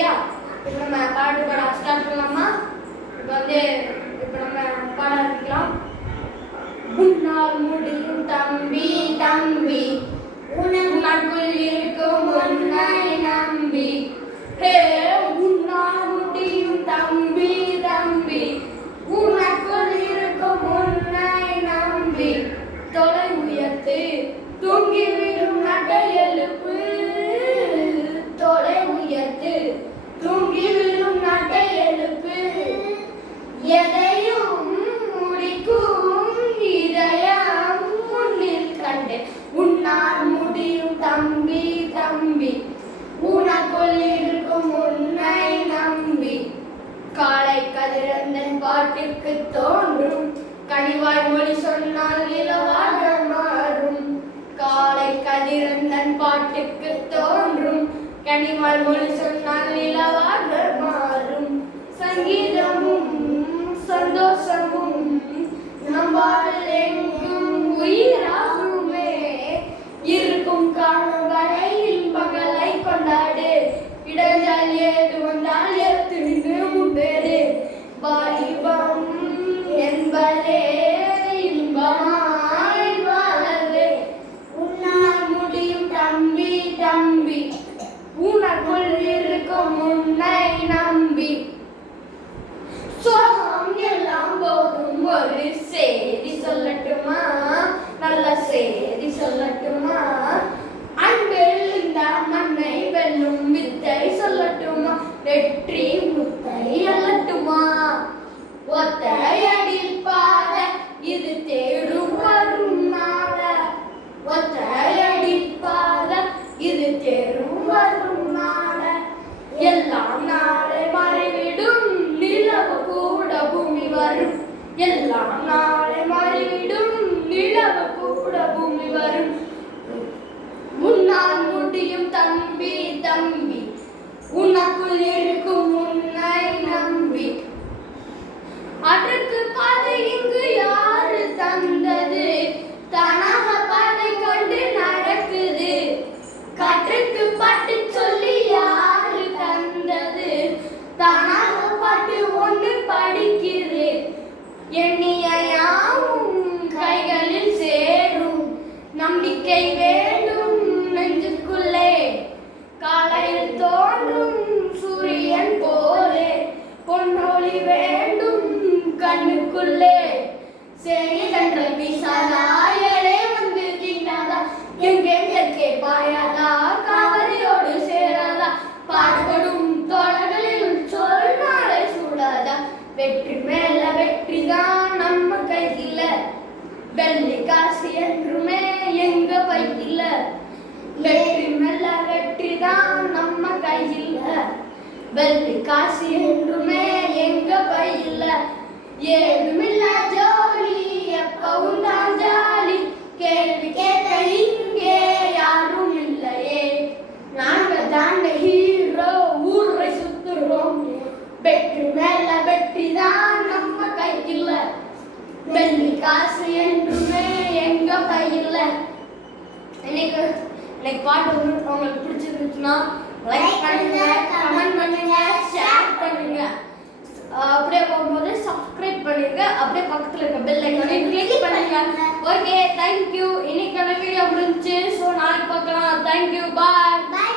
ரெடியா? இப்போ நம்ம பாட்டு பாட ஸ்டார்ட் பண்ணலாமா? இப்போ நம்ம பாட ஆரம்பிக்கலாம். உன்னால் முடியும் தம்பி தம்பி, உனக்குள் இருக்கும் உன்னை நம்பி. ஹே, உன்னால் முடியும் தம்பி தம்பி, உனக்குள் இருக்கும் உன்னை நம்பி. தொலை உயர்த்து தூங்கிவிடும் நட்டை எழுப்பு, தொலை உயர்த்து தூங்கிவிடும் நட்டை எழுப்பு. எதையும் முடிக்கும் இதயம் முன்னில் கண்டு, உன்னால் முடியும் தம்பி தம்பி, உனக்குள் இருக்கும் உன்னை நம்பி. காலை கதிரந்தன் பாட்டுக்கு தோன்றும், கனிவாய் மொழி சொன்னால் நிலவாக மாறும். காலை கதிரந்தன் பாட்டுக்கு தோன்றும், கனிவாய் மொழி சொன்னால் நிலவாக மாறும். சங்கீதமும் சந்தோஷமும் நம் வாழ்வில் எங்கும் உயிராகுமே. இருக்கும் காணும் வரை இன்பங்களை கொண்டாடு, இடைஞ்சல் ஏது வந்தால் எத்திருந்து முன்னேறு. வாலிபம் என்பதே இன்பமாய் வாழவே, உன்னால் முடியும் தம்பி தம்பி, உனக்குள் இருக்கும் உன்னை நம்பி. சோகம் எல்லாம் போதும், ஒரு செய்தி சொல்லட்டுமா, நல்ல செய்தி சொல்லட்டுமா. அன்பில் இந்த மண்ணை வெல்லும் வித்தை சொல்லட்டுமா, வெற்றி முத்தை அல்லட்டுமா. ஒத்தையடி பாத இது தேடும் வரும் நாள, ஒத்தையடி பாத இது தேடும் வரும் நாள. எல்லாம் நாளை மாறிவிடும், நிலவு கூட பூமி வரும். எல்லாம் நாளை மாறிவிடும், நிலவு கூட பூமி வரும். உன்னால் முடியும் தம்பி தம்பி, உனக்குள் இருக்கும் உன்னை நம்பி. அதற்கு பாதை இங்கு யாரு தந்தது, தானாக பாதை கண்டு நடக்குது. கற்றுக்கு பாட்டு சொல்லி யாரு தந்தது, தானாக பாட்டு ஒன்று படிக்குது. எண்ணிய யாவும் கைகளில் சேரும், நம்பிக்கை வேண்டும் நெஞ்சுக்குள்ளே. காலையில் தோன்றும் சூரியன் போலே, பொன்னொளி வேண்டும் கண்ணுக்குள்ளே. சேரி கண்கள் வீசாதா, ஏழே வந்து தீண்டாதா, எங்கெங்கே பாயாதா, காவரியோடு சேராதா. பாடுபடும் தோழர்களில் சொல் நாளை சூடாதா. வெற்றி மேல வெற்றிதான் நம்ம கையில, வெள்ளி காசு என்றுமே எங்க பையில. வெற்றி மேல வெற்றிதான் நம்ம கையில, வெள்ளி காசு என்றுமே எங்க பையில. ஏதுமில்ல ஜோலி எப்பவும் தான் ஜாலி, கேள்வி கேட்க இங்கே யாரும் இல்லையே. நாங்க தாண்ட ஹீரோ, ஊரை சுத்துறோம். வெற்றி மேல வெற்றி தான் நம்ம கையில, வெள்ளி காசு என்றுமே எங்க பையில. இன்னைக்கு பாட்டு உங்களுக்கு பிடிச்சிருந்துச்சுன்னா லைக் பண்ணுங்க, கமெண்ட் பண்ணுங்க, ஷேர் பண்ணுங்க. அப்படியே போகும்போது சப்ஸ்கிரைப் பண்ணிருங்க. அப்படியே பக்கத்துல இருக்க பெல் ஐகானை கிளிக் பண்ணுங்க. Okay, thank you. இன்னைக்கான வீடியோ முடிஞ்சுச்சு. ஸோ நாளைக்கு பார்க்கலாம். தேங்க்யூ, பாய்.